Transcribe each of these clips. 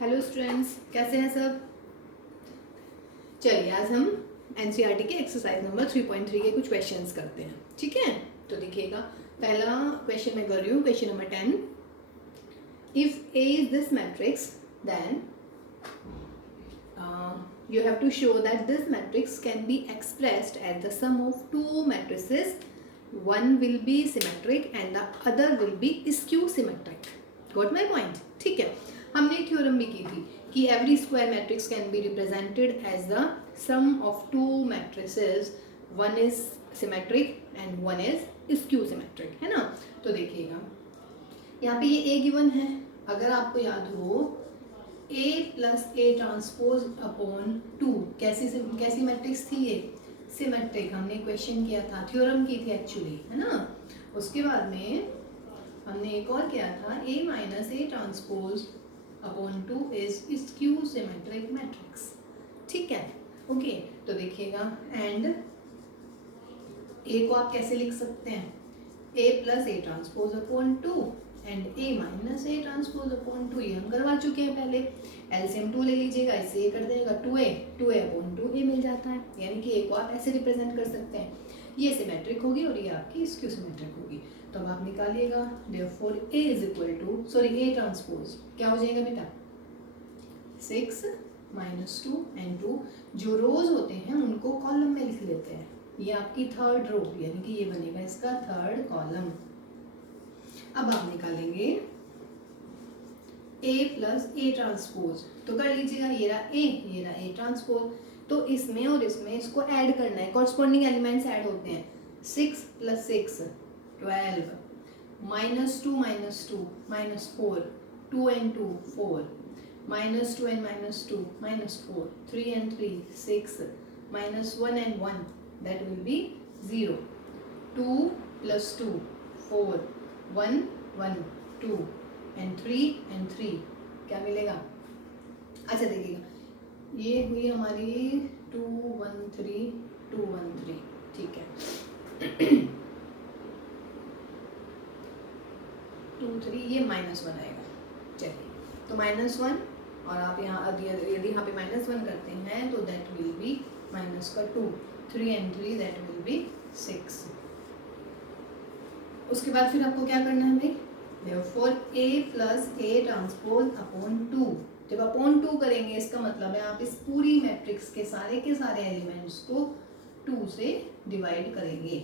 Hello students, कैसे हैं सब। चलिए आज हम एनसीईआरटी के एक्सरसाइज नंबर 3.3 के कुछ क्वेश्चंस करते हैं। ठीक है, तो देखिएगा पहला क्वेश्चन मैं कर रही हूँ, question number 10। If A is this matrix then you have to show that this matrix can be expressed as the sum of two matrices. One will be symmetric and the other will be skew symmetric. Got my point? ठीक है, हमने theorem भी की थी कि every square matrix can be represented as the sum of two matrices. One is symmetric and one is skew symmetric, है ना। तो देखिएगा यहाँ पे ये a गिवन है, अगर आपको याद हो A plus A transpose upon 2 कैसी मैट्रिक्स थी ये, सिमेट्रिक। हमने क्वेश्चन किया था, थ्योरम की थी एक्चुअली, है ना। उसके बाद में हमने एक और किया था, A minus A transpose upon 2 is skew symmetric matrix. ठीक है, ओके। तो देखिएगा एंड A को आप कैसे लिख सकते हैं, A plus A transpose upon 2 and A minus A transpose upon 2, ये हम करवा चुके हैं पहले। एलसीएम 2 ले लीजिएगा, इससे ये कर देगा 2a अपॉन 2a मिल जाता है, यानी कि ए को आप ऐसे रिप्रेजेंट कर सकते हैं, ये सिमेट्रिक होगी और ये आपकी स्क्यू सिमेट्रिक होगी। तो अब आप निकालिएगा, therefore a is equal to a transpose क्या हो जाएगा बेटा, 6 माइनस 2 एंड 2। जो रोज होते हैं उनको कॉलम में लिख लेते हैं, ये आपकी थर्ड रो, यानी कि ये बनेगा इसका थर्ड कॉलम। अब आप निकालेंगे A प्लस ए ट्रांसपोज, तो कर लीजिएगा, ये रहा ए ट्रांसपोज। तो इसमें और इसमें इसको ऐड करना है, कॉरस्पॉन्डिंग एलिमेंट्स ऐड होते हैं। 6 plus 6 12, minus 2 minus 4, 2 and 2 4, minus 2 and minus 2 minus 4, 3 and 3 6, minus 1 and 1 that will be 0, 2 plus 2 4, 1 1 2 and 3 क्या मिलेगा। अच्छा देखिएगा, ये हुई हमारी 2 1 3 2 1 3, ठीक है। 2 3 ये -1 आएगा। चलिए, तो -1 और आप यहाँ यदि यहाँ पे -1 करते हैं तो दैट विल बी माइनस का 2, 3 एंड 3 दैट विल बी 6। उसके बाद फिर आपको क्या करना है भाई, therefore A plus A transpose upon 2। जब अपॉन 2 करेंगे इसका मतलब है आप इस पूरी मैट्रिक्स के सारे एलिमेंट्स को 2 से डिवाइड करेंगे।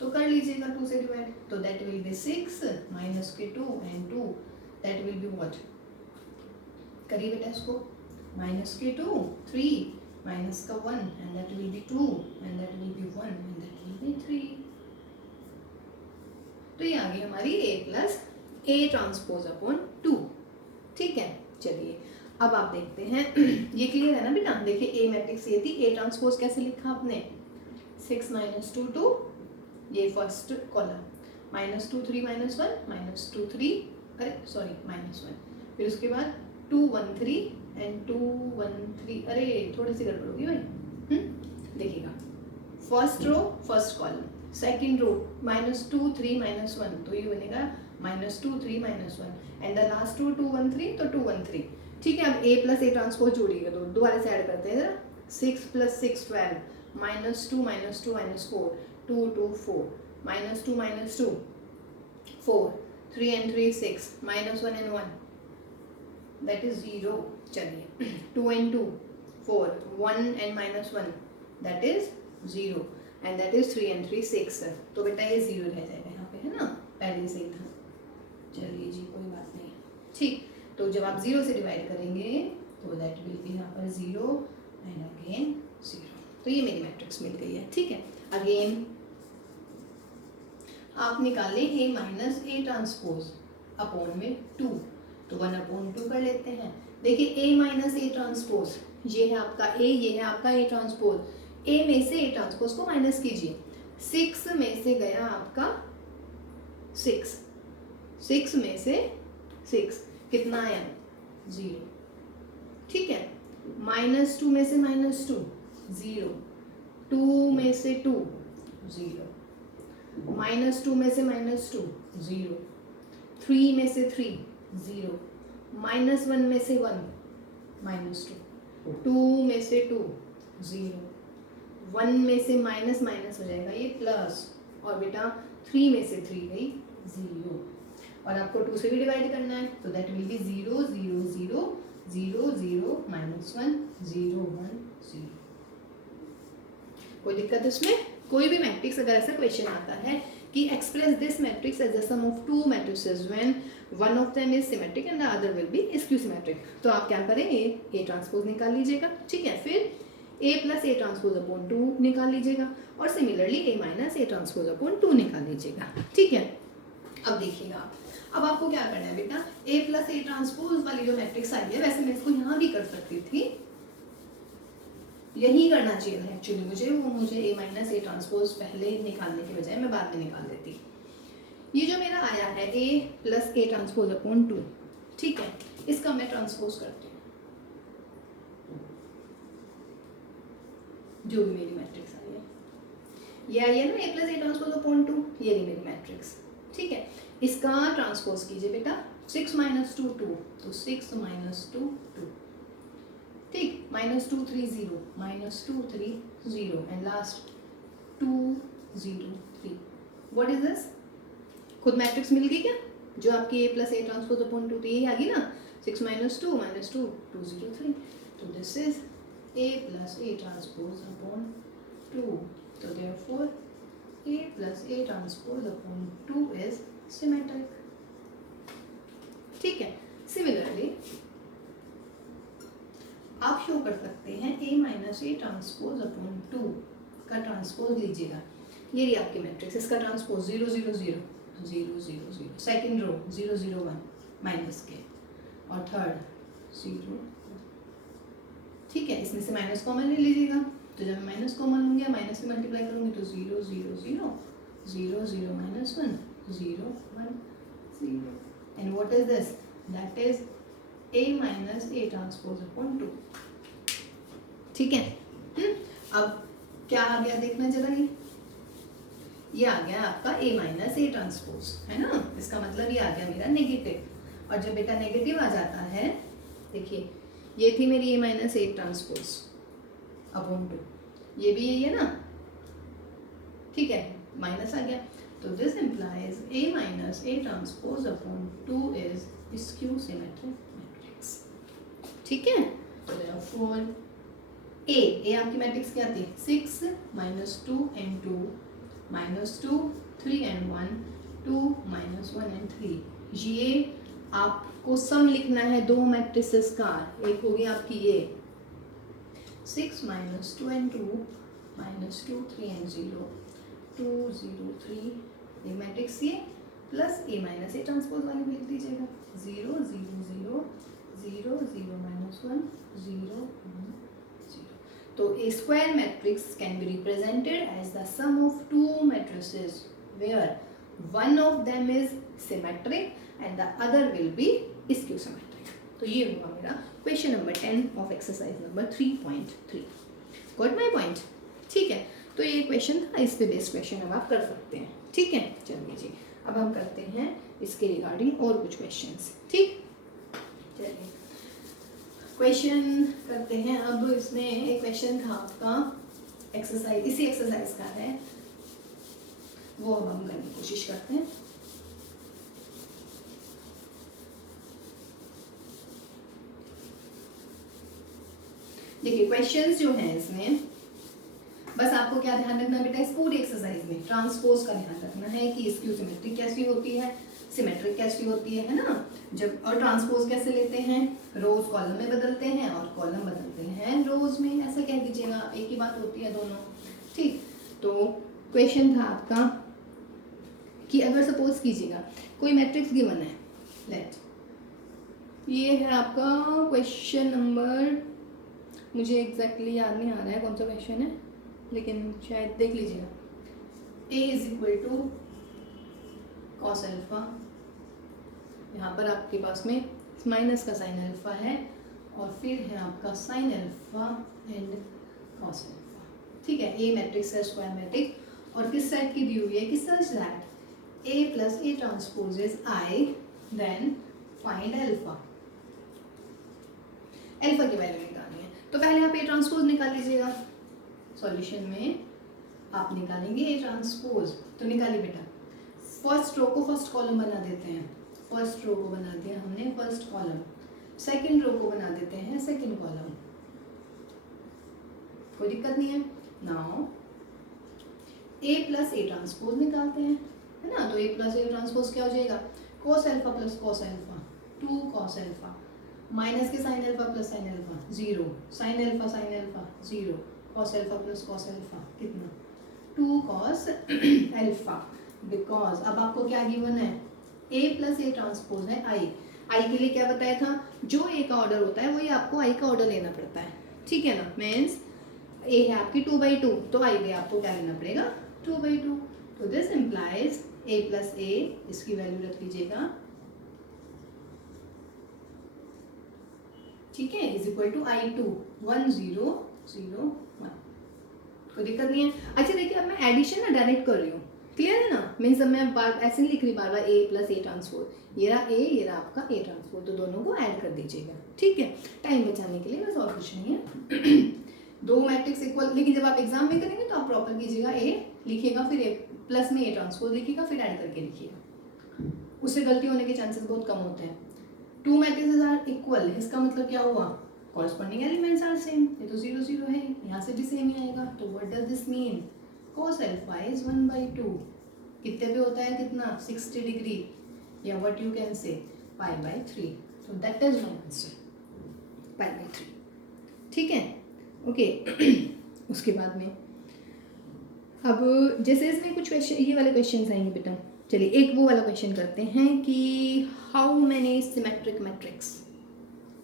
तो कर लीजिएगा 2 से डिवाइड, तो दैट विल बी 6 माइनस के 2 and 2 that will be what, करिए बेटा इसको, माइनस के 2 3 माइनस का 1 and that will be 2 and that will be 1 and that will be 3। तो ये आ गई हमारी A plus A transpose upon 2। ठीक है, चलिए अब आप देखते हैं ये क्लियर है ना बेटा। देखिए A मैट्रिक्स ये थी, A ट्रांसपोज कैसे लिखा आपने, 6 माइनस 2 2, ये first column, minus 2 3 minus 1 minus 2 3, अरे सॉरी -1, फिर उसके बाद 2 1 3 एंड 2 1 3, अरे थोड़ी सी गड़बड़ होगी भाई। देखिएगा, first row first column, second row -2 3 -1, तो ये बनेगा -2 3 -1 एंड द लास्ट रो 2 1 3, तो 2 1 3। ठीक है, अब A प्लस ए ट्रांसपोज जोड़िएगा, तो दोबारा से ऐड करते हैं जरा। 6 plus 6 12, -2 -4 2 2 4, -2 4, 3 and 3 6, -1 and 1 that is 0। चलिए 2 and 2 4, 1 and -1 that is 0 and that is 3 and 3 6। तो बेटा ये 0 रह जाएगा यहाँ पे, है ना, पहले से ही था। चलिए जी, कोई बात नहीं, ठीक। तो जब आप 0 से डिवाइड करेंगे तो दैट विल बी यहाँ पर 0 एंड अगेन 0। तो ये मेरी मैट्रिक्स मिल गई है। ठीक है, अगेन आप निकालें A minus A transpose upon में 2, तो 1 अपॉन 2 कर लेते हैं। देखिए A माइनस ए ट्रांसपोज, ये है आपका A, ये है आपका A ट्रांसपोज। A में से A ट्रांसपोज को माइनस कीजिए, 6 में से गया आपका 6, 6 में से 6 कितना आया, 0। ठीक है, -2 में से -2 0, 2 में से 2 0, -2 में से -2 0, 3 में से 3 0, -1 में से 1, -2, 2 में से 2, 0, 1 में से माइनस माइनस हो जाएगा ये प्लस, और बेटा 3 में से 3 गई 0, और आपको 2 से भी डिवाइड करना है, तो दैट विल बी 0 0 0 0 0 -1 0 1 0। कोई दिक्कत इसमें? कोई भी मैट्रिक्स अगर ऐसा क्वेश्चन आता है कि express this matrix as the sum of two matrices when one of them is symmetric and the other will be skew symmetric, तो आप क्या करें, ए ट्रांसपोज निकाल लीजिएगा, ठीक है, फिर a plus A transpose upon 2 निकाल लीजिएगा, और similarly a minus A transpose upon 2 निकाल लीजिएगा, ठीक है। अब देखिएगा, अब आपको क्या करना है बेटा, a प्लस ए ट्रांसपोज वाली जो मैट्रिक्स आई है, वैसे मैं इसको यहाँ भी कर सकती थी, यही करना चाहिए था एक्चुअली मुझे a माइनस ए ट्रांसपोज पहले निकालने के बजाय मैं बाद में निकाल देती। ये जो मेरा आया है a plus A transpose upon 2, ठीक है, इसका मैं ट्रांसपोज करती हूँ, जो भी मेरी मैट्रिक्स आई है, ये आई है ना a plus A transpose upon 2, ये रही मेरी मैट्रिक्स, ठीक है, इसका ट्रांसपोज कीजिए बेटा, 6 माइनस 2 2, तो 6 माइनस 2 2, ठीक, -2 3 0, -2 3 0 and last 2 0 3, what is this? खुद मैट्रिक्स मिल गई क्या, जो आपकी a plus A transpose upon 2 थी, यही आ गई ना, 6 -2 -2 2 0 3, तो this is a plus A transpose upon 2, तो therefore a plus A transpose upon 2 is symmetric, ठीक है। सिमिलरली आप शो कर सकते हैं a minus A transpose upon 2 का ट्रांसपोज लीजिएगा, ये रही आपकी मैट्रिक्स, इसका ट्रांसपोज 0 0 0 0 0 0, सेकेंड रो 0 0 1 माइनस के, और थर्ड 0, ठीक है, इसमें से माइनस कॉमन ले लीजिएगा, तो जब माइनस कॉमन लूँगी माइनस से मल्टीप्लाई करूँगी तो 0 0 0 0 0 -1 0 1 0, and what is this, that is a minus A transpose upon 2, ठीक है। अब क्या आ गया देखना जरा, ये आ गया आपका a माइनस ए ट्रांसपोज, है ना, इसका मतलब ये आ गया मेरा नेगेटिव, और जब बेटा नेगेटिव आ जाता है, देखिए ये थी मेरी a minus A transpose upon 2, ये भी यही है ना, ठीक है, माइनस आ गया, तो this implies a minus A transpose upon 2 is skew symmetric matrix, ठीक है। तो देयरफॉर a आपकी मैट्रिक्स क्या थी, 6 -2 and 2 -2 3 and 1 2 -1 and 3, ये आपको सम लिखना है दो मैट्रिसेस का, एक होगी आपकी a 6 -2 and 2 -2 3 and 0 2 0 3, ये मैट्रिक्स ये plus a minus A transpose वाली भी लिख दीजिएगा, 0 0 0 0 0 -1 0 1 0, तो a square matrix can be represented as the sum of two matrices where one of them is symmetric and the other will be skew symmetric। तो ये हुआ मेरा question number 10 of exercise number 3.3। Got my point, ठीक है। तो ये question था, इस पे बेस्ड क्वेश्चन अब आप कर सकते हैं, ठीक है। चलिए जी, अब हम करते हैं इसके रिगार्डिंग और कुछ क्वेश्चंस, ठीक। चलिए क्वेश्चन करते हैं। अब इसमें एक क्वेश्चन था आपका एक्सरसाइज, इसी एक्सरसाइज का है, वो अब हम करने की कोशिश करते हैं। देखिए क्वेश्चंस जो हैं इसमें, बस आपको क्या ध्यान रखना बेटा, इस पूरी एक्सरसाइज में ट्रांसपोज का ध्यान रखना है कि स्क्यू सिमेट्रिक कैसी होती है, सिमेट्रिक कैसी होती है ना। जब और ट्रांसपोज कैसे लेते हैं, रोज कॉलम में बदलते हैं और कॉलम बदलते हैं रोज में, ऐसा कह दीजिएगा, एक ही बात होती है दोनों, ठीक। तो क्वेश्चन था आपका कि अगर सपोज कीजिएगा कोई मैट्रिक्स गिवन है, लेट, ये है आपका क्वेश्चन नंबर, मुझे एग्जैक्टली याद नहीं आ रहा है कौन सा क्वेश्चन है, लेकिन शायद देख लीजिएगा। a is equal to cos alpha, यहाँ पर आपके पास में माइनस का साइन अल्फा है और फिर है आपका sine alpha and cos alpha, ठीक है। ए मैट्रिक्स है, स्क्वायर मैट्रिक्स, और किस साइड की दी हुई है कि such that a plus A transpose is I, then find alpha, alpha की वैल्यू निकालनी है। तो पहले आप ए ट्रांसपोज निकाल लीजिएगा। सॉल्यूशन में आप निकालेंगे ए ट्रांसपोज, तो निकालिए बेटा। फर्स्ट रो को फर्स्ट कॉलम बना देते हैं, फर्स्ट रो को बना दिया हमने फर्स्ट कॉलम, सेकंड रो को बना देते हैं सेकंड कॉलम, कोई दिक्कत नहीं है। Now A plus A transpose निकालते हैं, है ना। तो ए प्लस ए ट्रांसपोज क्या हो जाएगा, cos alpha plus cos alpha, 2 cos alpha, minus के sine alpha plus sine alpha 0, sine alpha 0, cos alpha plus cos alpha कितना 2 कॉस अल्फा। बिकॉज अब आपको क्या गिवन है, ए प्लस ए ट्रांसपोज है आई, आई के लिए क्या बताया था, जो ए का ऑर्डर होता है वही आपको आई का ऑर्डर लेना पड़ता है, ठीक है ना। मीन्स ए है आपकी 2/2, तो आई भी आपको क्या लेना पड़ेगा 2/2। तो दिस इम्प्लाइज ए प्लस ए, इसकी वैल्यू रख लीजिएगा, ठीक है, इज इक्वल टू I2 1 0 0 1, कोई दिक्कत नहीं है। अच्छा देखिए, अब मैं एडिशन ना डायरेक्ट कर रही हूँ, क्लियर है ना। मीन्स अब मैं बार ऐसे नहीं लिख रही बार बार ए प्लस ए ट्रांसपोज, ये रहा ए, ये रहा आपका ए ट्रांसपोज, तो दोनों को ऐड कर दीजिएगा, ठीक है, टाइम बचाने के लिए, बस और कुछ नहीं है। दो मैट्रिक्स इक्वल, लेकिन जब आप एग्जाम में करेंगे तो आप प्रॉपर कीजिएगा, ए लिखिएगा फिर ए प्लस में ए ट्रांसपोज लिखिएगा फिर ऐड करके लिखिएगा, उससे गलती होने के चांसेस बहुत कम होते हैं। 2 मैट्रिसेस आर इक्वल, इसका मतलब क्या हुआ, कॉरस्पॉन्डिंग एलिमेंट्स आर सेम, ये तो 0 0 है, यहाँ से भी सेम ही आएगा। तो what does this mean, cos alpha is 1/2, कितने पे होता है कितना 60 डिग्री, या व्हाट यू कैन से π/3, तो दैट इज माय आंसर π/3, ठीक है, ओके। उसके बाद में अब जैसे इसमें कुछ क्वेश्चन, ये वाले क्वेश्चन आएंगे बेटा, चलिए एक वो वाला क्वेश्चन करते हैं कि हाउ मैनी सिमेट्रिक मैट्रिक्स,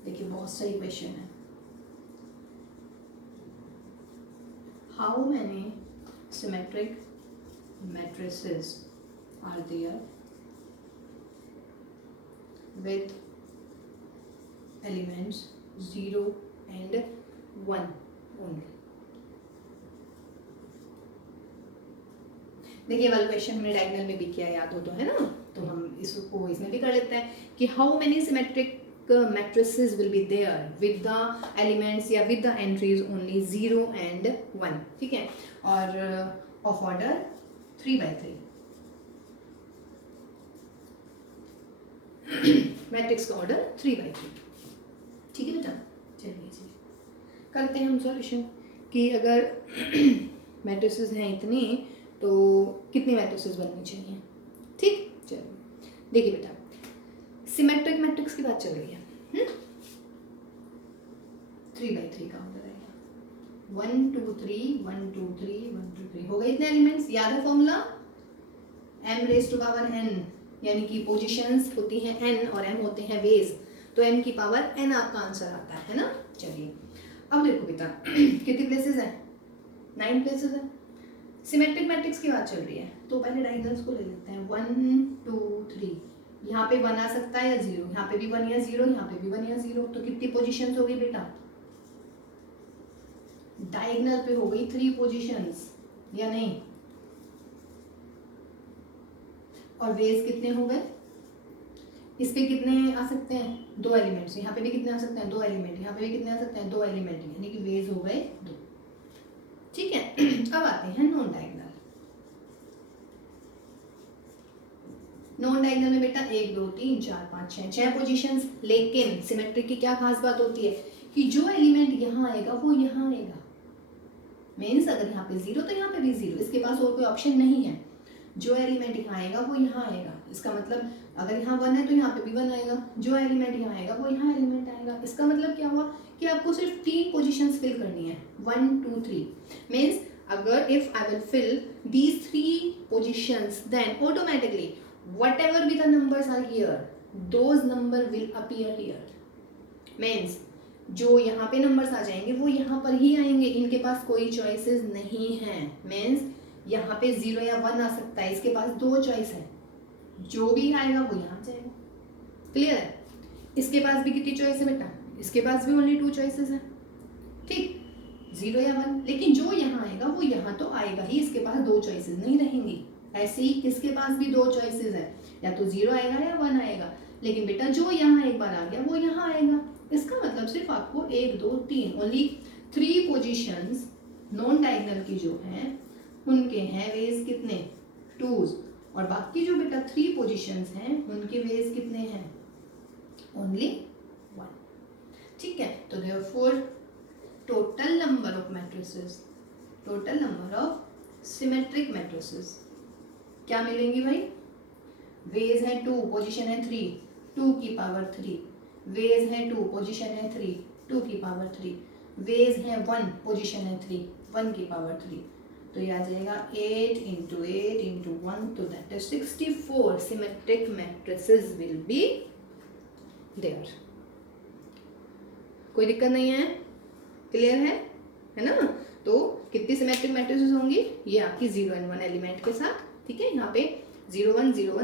देखिए बहुत सही क्वेश्चन है, how many symmetric matrices are there with elements 0 and 1 only। देखिए वाला क्वेश्चन हमने डायगोनल में भी किया, याद हो तो, है ना। तो हम इसको इसमें भी कर लेते हैं कि how many symmetric matrices will be there with the elements या with the entries only 0 and 1, ठीक है, और of order 3/3। मैट्रिक्स का ऑर्डर 3/3, ठीक है बेटा। चलिए जी करते हैं हम सॉल्यूशन कि अगर मैट्रिसेस हैं इतनी तो कितनी मैट्रिसेस बननी चाहिए, ठीक। चलिए देखिए बेटा, सिमेट्रिक मैट्रिक्स की बात चल रही है, 3/3 का ऑर्डर आएगा, 1 2 3 1 2 3 1 2 3 हो गए इतने एलिमेंट्स। याद है फॉर्मूला, m⁻n, यानी कि पोजीशंस होती हैं n और m होते हैं वेज, तो m की पावर n आपका आंसर आता है ना। चलिए अब देखो बेटा कितने प्लेसेस हैं, 9 प्लेसेस हैं। सिमेट्रिक मैट्रिक्स की बात चल रही है, तो पहले डायगोनल्स को ले लेते हैं, 1 2 3, यहाँ पे 1 आ सकता है या 0, यहाँ पे भी 1 या 0, यहाँ पे भी 1 या 0, तो कितनी पोजीशंस हो गई बेटा, डायगोनल पे हो गई 3 पोजीशंस या नहीं, और वेज कितने हो गए, इस पे कितने आ सकते हैं 2 एलिमेंट्स, यहाँ पे भी कितने आ सकते हैं 2 एलिमेंट, यहाँ पे भी कितने आ सकते हैं 2 एलिमेंट, यानी कि वेज हो गए 2, ठीक है। अब आते हैं नॉन डायगोनल। नॉन डायगोनल में बेटा 1 2 3 4 5 6 पोजीशंस, लेकिन सिमेट्रिक की क्या खास बात होती है कि जो एलिमेंट यहाँ आएगा वो यहाँ आएगा, मीन्स अगर यहाँ पे 0 तो यहाँ पे भी 0, इसके पास और कोई ऑप्शन नहीं है, जो एलिमेंट यहाँ आएगा वो यहाँ आएगा। इसका मतलब अगर यहाँ 1 है तो यहाँ पे भी 1 आएगा, जो एलिमेंट यहाँ आएगा वो यहाँ एलिमेंट आएगा। इसका मतलब क्या हुआ कि आपको सिर्फ 3 पोजीशंस फिल करनी है, 1 2 3, मीन्स अगर if I will fill these 3 positions then automatically whatever be the numbers are here, those number will appear here, means जो यहाँ पे नंबर्स आ जाएंगे वो यहाँ पर ही आएंगे, इनके पास कोई चॉइसेस नहीं है, मीन्स यहाँ पे 0 या 1 आ सकता है, इसके पास 2 चॉइस है, जो भी आएगा वो यहाँ जाएगा, क्लियर है। इसके पास भी कितनी चॉइस है बेटा, इसके पास भी ओनली 2 चॉइसेस है, ठीक, 0 या 1, लेकिन जो यहाँ आएगा वो यहाँ तो आएगा ही, इसके पास 2 चॉइसेस नहीं रहेंगी। ऐसे ही इसके पास भी 2 चॉइसेस है, या तो 0 आएगा या 1 आएगा, लेकिन बेटा जो यहाँ एक बार आ गया वो यहाँ आएगा। इसका मतलब सिर्फ आपको 1 2 3 ओनली 3 पोजीशंस नॉन डायगोनल की जो हैं उनके हैं वेज कितने, 2s, और बाकी जो बेटा 3 पोजीशंस हैं उनके वेज कितने हैं, ओनली 1। ठीक है, तो therefore total number of matrices, total number of symmetric matrices क्या मिलेंगी भाई, वेज है 2, पोजीशन है 3, 2 की पावर 3, वेज है 2, पोजीशन है 3, 2 की पावर 3, वेज है 1, पोजीशन है 3, 1 की पावर 3। तो ये आ जाएगा 8 into 8 into 1, तो that is 64 symmetric matrices will be there. कोई दिक्कत नहीं है, क्लियर है ना। तो कितनी सिमेट्रिक मैट्रिसेस होंगी, ये आपकी 0 and 1 एलिमेंट के साथ, ठीक है। यहाँ पे 0 1 0 1